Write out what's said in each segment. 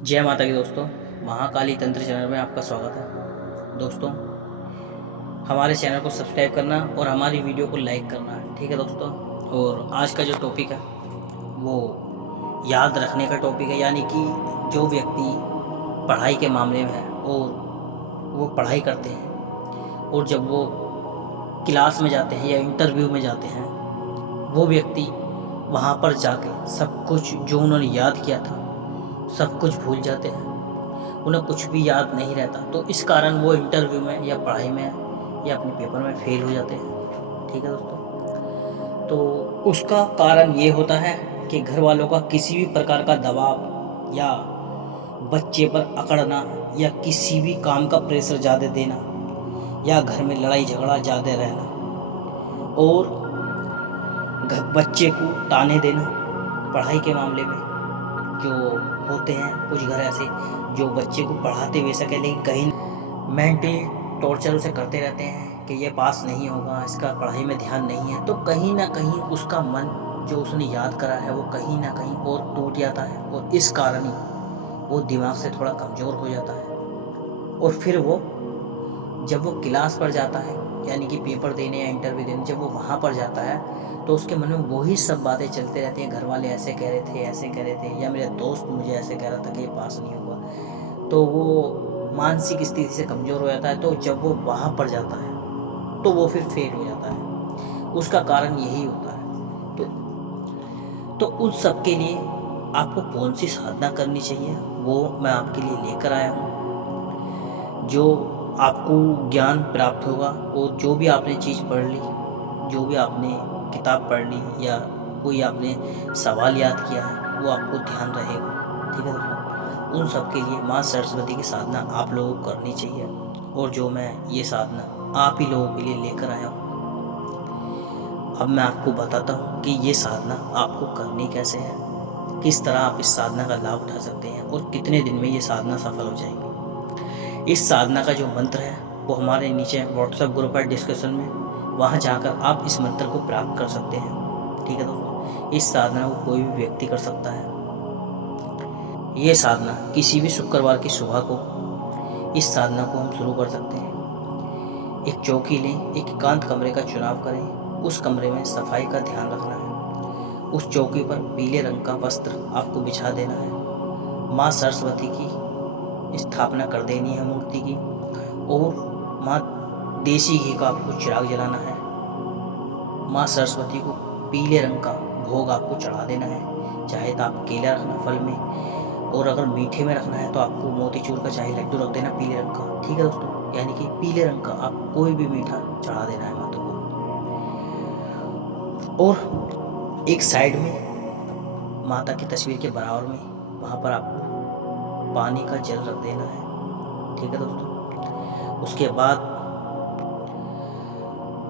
जय माता की दोस्तों, महाकाली तंत्र चैनल में आपका स्वागत है। दोस्तों, हमारे चैनल को सब्सक्राइब करना और हमारी वीडियो को लाइक करना है, ठीक है दोस्तों। और आज का जो टॉपिक है वो याद रखने का टॉपिक है, यानी कि जो व्यक्ति पढ़ाई के मामले में है और वो पढ़ाई करते हैं और जब वो क्लास में जाते हैं या इंटरव्यू में जाते हैं, वो व्यक्ति वहाँ पर जाके सब कुछ जो उन्होंने याद किया था सब कुछ भूल जाते हैं, उन्हें कुछ भी याद नहीं रहता। तो इस कारण वो इंटरव्यू में या पढ़ाई में या अपने पेपर में फेल हो जाते हैं, ठीक है दोस्तों। तो उसका कारण ये होता है कि घर वालों का किसी भी प्रकार का दबाव या बच्चे पर अकड़ना या किसी भी काम का प्रेशर ज़्यादा देना या घर में लड़ाई झगड़ा ज़्यादा रहना और बच्चे को ताने देना पढ़ाई के मामले में। जो होते हैं कुछ घर ऐसे जो बच्चे को पढ़ाते वैसा कह, लेकिन कहीं मेंटली टॉर्चर उसे करते रहते हैं कि ये पास नहीं होगा, इसका पढ़ाई में ध्यान नहीं है। तो कहीं ना कहीं उसका मन जो उसने याद करा है वो कहीं ना कहीं और टूट जाता है और इस कारण ही वो दिमाग से थोड़ा कमज़ोर हो जाता है। और फिर वो जब वो क्लास पर जाता है, यानी कि पेपर देने या इंटरव्यू देने, जब वो वहाँ पर जाता है तो उसके मन में वही सब बातें चलते रहती हैं। घर वाले ऐसे कह रहे थे, ऐसे कह रहे थे, या मेरे दोस्त मुझे ऐसे कह रहा था कि ये पास नहीं होगा। तो वो मानसिक स्थिति से कमज़ोर हो जाता है। तो जब वो वहाँ पर जाता है तो वो फिर फेल हो जाता है। उसका कारण यही होता है। तो उन सब के लिए आपको कौन सी साधना करनी चाहिए वो मैं आपके लिए लेकर आया हूँ। जो आपको ज्ञान प्राप्त होगा और जो भी आपने चीज़ पढ़ ली, जो भी आपने किताब पढ़ ली या कोई आपने सवाल याद किया है वो आपको ध्यान रहेगा, ठीक है दोस्तों। उन सब के लिए माँ सरस्वती की साधना आप लोगों को करनी चाहिए और जो मैं ये साधना आप ही लोगों के लिए लेकर आया हूँ। अब मैं आपको बताता हूँ कि ये साधना आपको करनी कैसे है, किस तरह आप इस साधना का लाभ उठा सकते हैं और कितने दिन में ये साधना सफल हो जाएगी। इस साधना का जो मंत्र है वो हमारे नीचे व्हाट्सएप ग्रुप है डिस्कशन में, वहाँ जाकर आप इस मंत्र को प्राप्त कर सकते हैं, ठीक है दोस्तों। इस साधना को कोई भी व्यक्ति कर सकता है। ये साधना किसी भी शुक्रवार की सुबह को इस साधना को हम शुरू कर सकते हैं। एक चौकी लें, एक एकांत कमरे का चुनाव करें, उस कमरे में सफाई का ध्यान रखना है। उस चौकी पर पीले रंग का वस्त्र आपको बिछा देना है। माँ सरस्वती की स्थापना कर देनी है मूर्ति की, और माँ देसी घी का आपको चिराग जलाना है। माँ सरस्वती को पीले रंग का भोग आपको चढ़ा देना है। चाहे तो आप केला रखना फल में, और अगर मीठे में रखना है तो आपको मोतीचूर का चाहे लड्डू रख देना पीले रंग का, ठीक है दोस्तों। यानी कि पीले रंग का आप कोई भी मीठा चढ़ा देना है माता को। और एक साइड में माता की तस्वीर के बराबर में वहाँ पर आपको पानी का जल रख देना है, ठीक है दोस्तों। उसके बाद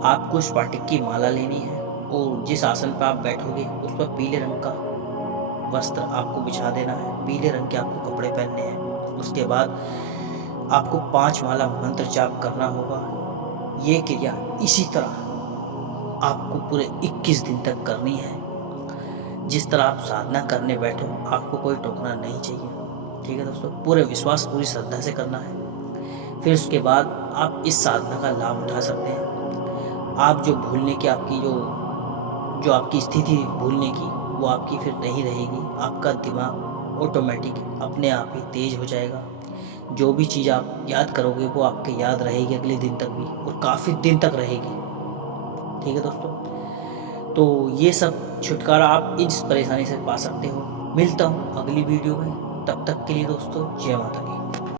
आपको स्फटिक की माला लेनी है और जिस आसन पर आप बैठोगे उस पर पीले रंग का वस्त्र आपको बिछा देना है। पीले रंग के आपको कपड़े पहनने हैं। उसके बाद आपको 5 माला मंत्र जाप करना होगा। ये क्रिया इसी तरह आपको पूरे 21 दिन तक करनी है। जिस तरह आप साधना करने बैठो आपको कोई टोकना नहीं चाहिए, ठीक है दोस्तों। पूरे विश्वास पूरी श्रद्धा से करना है। फिर उसके बाद आप इस साधना का लाभ उठा सकते हैं। आप जो भूलने की आपकी जो आपकी स्थिति भूलने की वो आपकी फिर नहीं रहेगी। आपका दिमाग ऑटोमेटिक अपने आप ही तेज हो जाएगा। जो भी चीज़ आप याद करोगे वो आपके याद रहेगी अगले दिन तक भी, और काफ़ी दिन तक रहेगी, ठीक है दोस्तों। तो ये सब छुटकारा आप इस परेशानी से पा सकते हो। मिलता हूँ अगली वीडियो में, तब तक के लिए दोस्तों जय माता की।